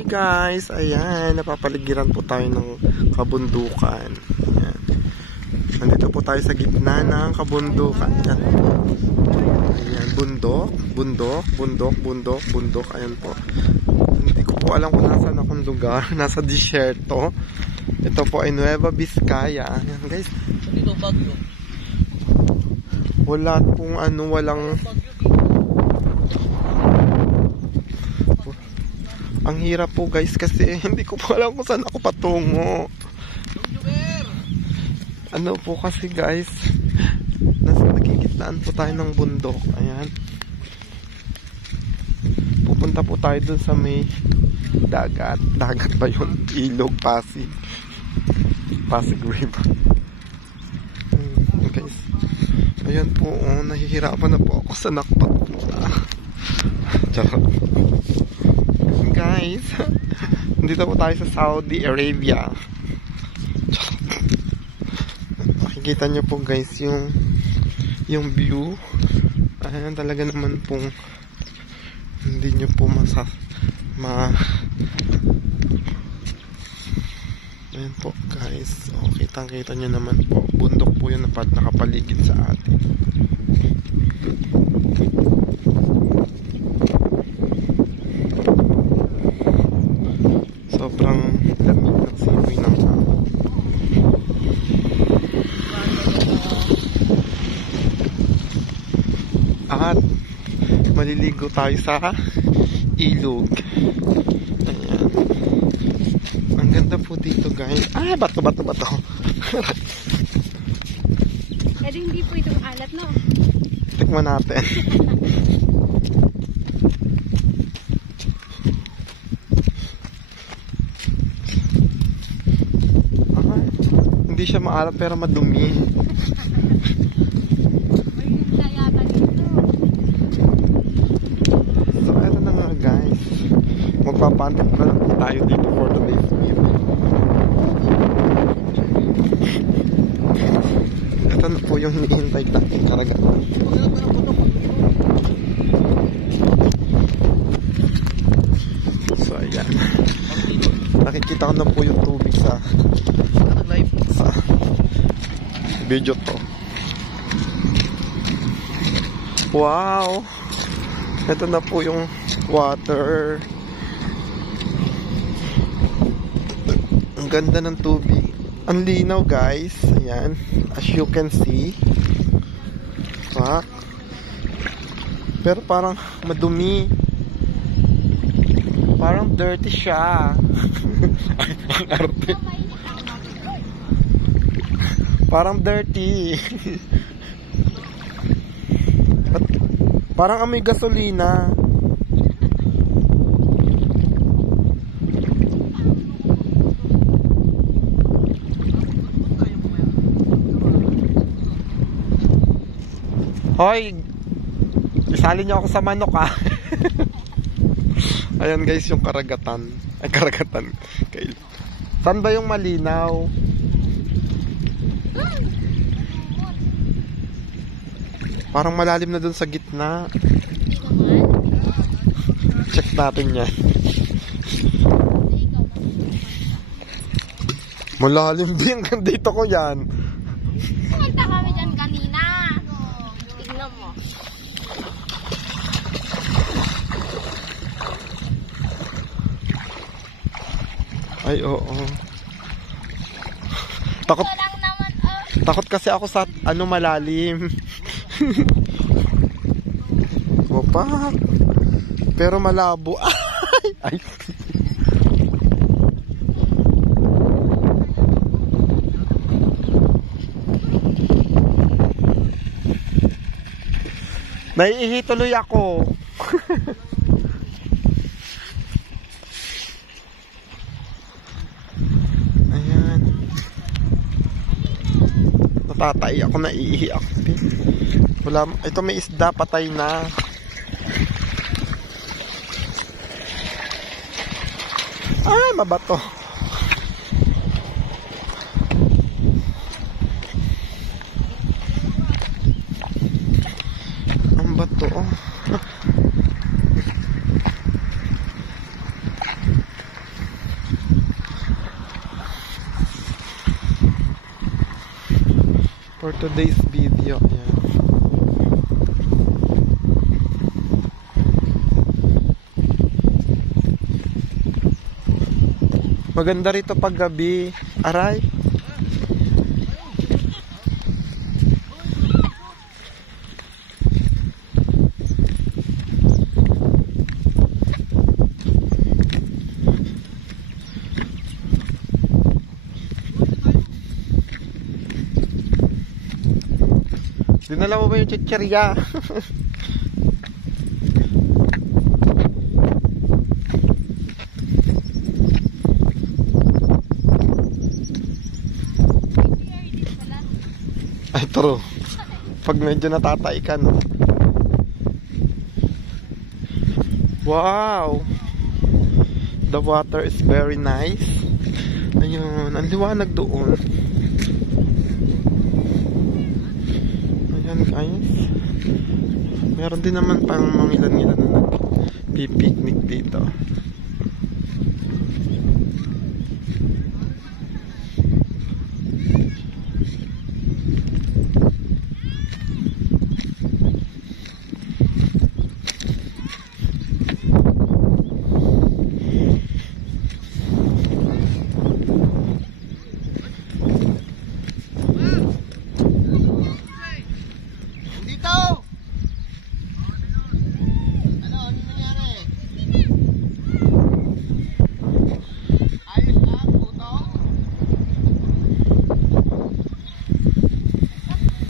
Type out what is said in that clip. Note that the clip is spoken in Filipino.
Hey guys, ayan, napapaligiran po tayo ng kabundukan. Ayan. Nandito po tayo sa gitna ng kabundukan. Ayan, ayan, bundok. Ayan po. Hindi ko po alam kung nasaan akong lugar. Nasa disyerto. Ito po ay Nueva Vizcaya. Ayan guys. Dito bagyo. Wala pong walang... Ang hirap po guys kasi hindi ko po alam kung saan ako patungo. Ano po kasi guys, nasa nagkikitlaan po tayo ng bundok. Ayan. Pupunta po tayo dun sa may dagat. Dagat ba yun? Ilog, Pasig River. Guys, ayan po, nahihirapan na po ako sa nakpapunta. Charot. Guys, dito po tayo sa Saudi Arabia. Makikita nyo po guys yung view. Ayan, talaga naman pong hindi nyo po ayan po guys, kitang kita nyo naman po, bundok po yun na nakapaligid sa atin. Sobrang lamig ng simoy ng tao. At maliligo tayo sa ilog. Ayan. Ang ganda po dito guys. Ay, bato. Eh, hindi po itong alat, no? Tikman natin. Hindi siya maalat pero madumi. So, eto na nga guys. Magpapantik na lang po tayo dito for today's video. Ito na po yung hinihintay natin karagatan. So, ayan. Nakikita ko na po yung tubig sa video to. Wow! Ito na po yung water. Ang ganda ng tubig. Ang linaw guys. Ayan. As you can see. Pero parang madumi. Parang dirty siya. Ang arte. Parang dirty. Parang amoy gasolina. Hoy, isali niyo ako sa manok ah. Ayan guys yung karagatan. Ay karagatan. Saan ba yung malinaw? Parang malalim na dun sa gitna. Check natin yan. Malalim din. Dito ko yan. Pumunta kami dyan kanina. Tignan mo. Ay, oo. Takot kasi ako sa malalim. Opa. Pero malabo. Ay. Naiihi tuloy ako. Ayan. Natatay ako, naiihi ako. Wala, ito may isda, patay na. Ay, mabato. Ang bato. For today's video. Ayan. Maganda rito pag gabi. Aray. Dinala mo ba yung chichirya? Ay, true. Pag medyo natatay ka, no? Wow! The water is very nice. Ayun, ang liwanag doon. Ayan, guys. Meron din naman pang mga ilan-ilan na nag-picnic dito.